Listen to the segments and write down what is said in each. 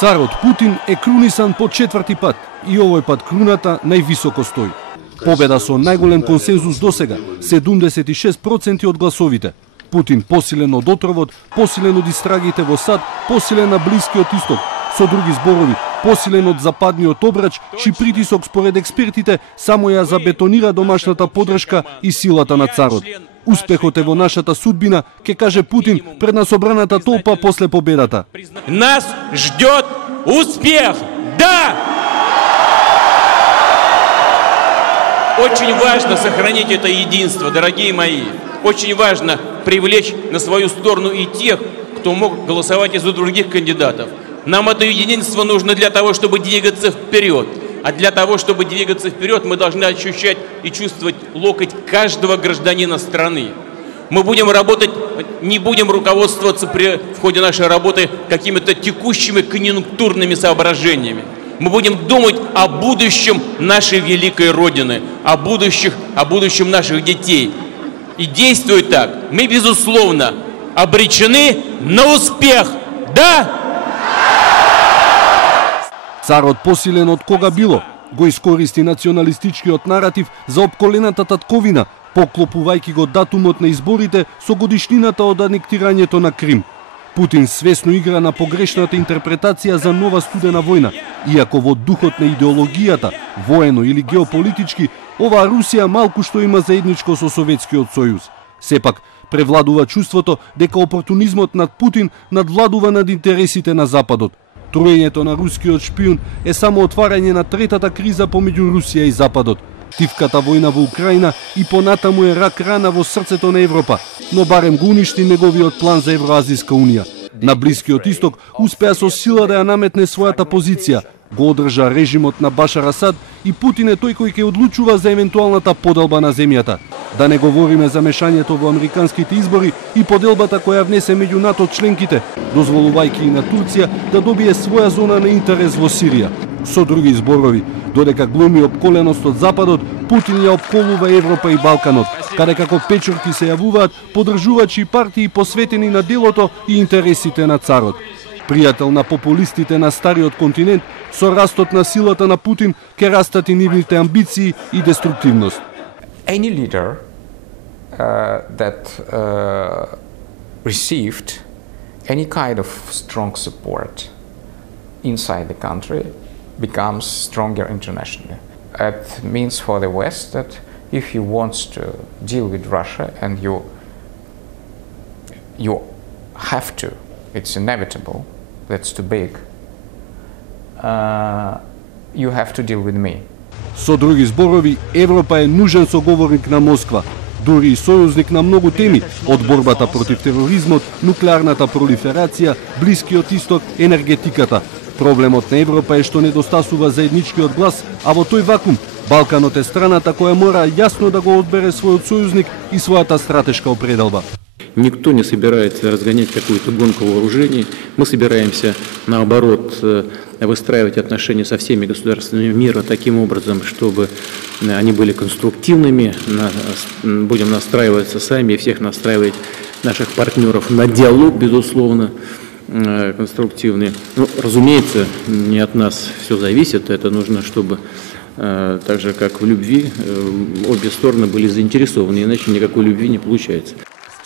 Царот Путин е крунисан по 4-ти пат и овој пат круната највисоко стои. Победа со најголем консензус досега, 76% од гласовите. Путин посилен од отровот, посилен од истрагите во САД, посилен на Блискиот Исток. Со други зборови, посилен од западниот обрач, чиј притисок според експертите само ја забетонира домашната поддршка и силата на царот. Успехот е во нашата судбина, ке каже Путин пред на собраната толпа после победата. Нас ждет успех! Да! Очень важно сохранить это единство, дорогие мои. Очень важно привлечь на свою сторону и тех, кто мог голосовать и за других кандидатов. Нам это единство нужно для того, чтобы двигаться вперед. А для того, чтобы двигаться вперед, мы должны ощущать и чувствовать локоть каждого гражданина страны. Мы будем работать, не будем руководствоваться в ходе нашей работы какими-то текущими конъюнктурными соображениями. Мы будем думать о будущем нашей великой Родины, о будущем наших детей. И действуя так, мы, безусловно, обречены на успех. Да! Царот посилен од кога било, го искористи националистичкиот наратив за опколената татковина, поклопувајќи го датумот на изборите со годишнината од анектирањето на Крим. Путин свесно игра на погрешната интерпретација за нова студена војна, иако во духот на идеологијата, воено или геополитички, оваа Русија малку што има заедничко со Советскиот сојуз. Сепак, превладува чувството дека опортунизмот над Путин надвладува над интересите на Западот. Троењето на рускиот шпион е само отварање на третата криза помеѓу Русија и Западот. Тивката војна во Украина и понатаму е рак рана во срцето на Европа, но барем го уништи неговиот план за Евроазиска унија. На Блискиот Исток успеа со сила да ја наметне својата позиција, го одржа режимот на Башар Асад и Путин е тој кој ќе одлучува за евентуалната поделба на земјата. Да не говориме за мешањето во американските избори и поделбата која внесе меѓу НАТО членките, дозволувајќи и на Турција да добие своја зона на интерес во Сирија. Со други зборови, додека глуми опколеност од Западот, Путин ја опколува Европа и Балканот, каде како печорки се јавуваат поддржувачи и партии посветени на делото и интересите на царот. Пријател на популистите на стариот континент, со растот на силата на Путин ке растат и нивните амбиции и деструктивност. Any leader that received any kind of strong support inside the country becomes stronger internationally. It means for the West that if he wants to deal with Russia, and you have to, it's inevitable, that's too big, you have to deal with me. Со други зборови, Европа е нужен соговорник на Москва, дури и сојузник на многу теми, од борбата против тероризмот, нуклеарната пролиферација, Блискиот Исток, енергетиката. Проблемот на Европа е што недостасува заедничкиот глас, а во тој вакуум Балканот е страната која мора јасно да го одбере својот сојузник и својата стратешка определба. Никто не собирается разгонять какую-то гонку вооружений. Мы собираемся, наоборот, выстраивать отношения со всеми государствами мира таким образом, чтобы они были конструктивными. Будем настраиваться сами и всех настраивать наших партнеров на диалог, безусловно, конструктивный. Ну, разумеется, не от нас все зависит. Это нужно, чтобы так же, как в любви, обе стороны были заинтересованы, иначе никакой любви не получается.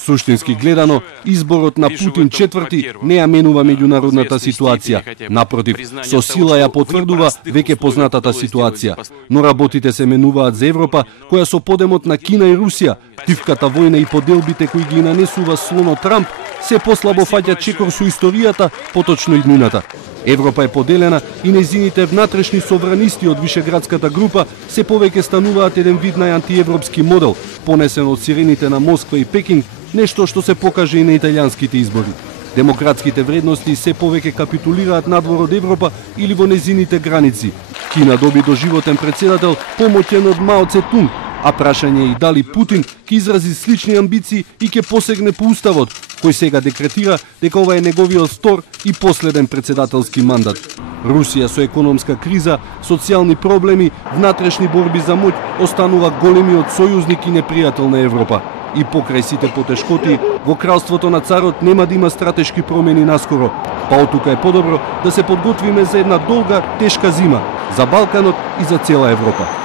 Суштински гледано, изборот на Путин четврти не ја менува меѓународната ситуација. Напротив, со сила ја потврдува веќе познатата ситуација. Но работите се менуваат за Европа, која со подемот на Кина и Русија, тивката војна и поделбите кои ги нанесува слоно Трамп, се послабо фаќа чекор со историјата, поточно иднината. Европа е поделена и нејзините внатрешни собранисти од Вишеградската група се повеќе стануваат еден вид на антиевропски модел, понесен од сирените на Москва и Пекинг, нешто што се покаже и на италијанските избори. Демократските вредности се повеќе капитулираат надвор од Европа или во незините граници. Кина доби доживотен председател помоќен од Мао Цетунг, а прашање е и дали Путин ќе изрази слични амбиции и ќе посегне по уставот, кој сега декретира дека ова е неговиот втор и последен председателски мандат. Русија со економска криза, социјални проблеми, внатрешни борби за моќ останува големиот сојузник и непријател на Европа. И покрај сите потешкоти, во кралството на царот нема да има стратешки промени наскоро, па оттука е подобро да се подготвиме за една долга, тешка зима, за Балканот и за цела Европа.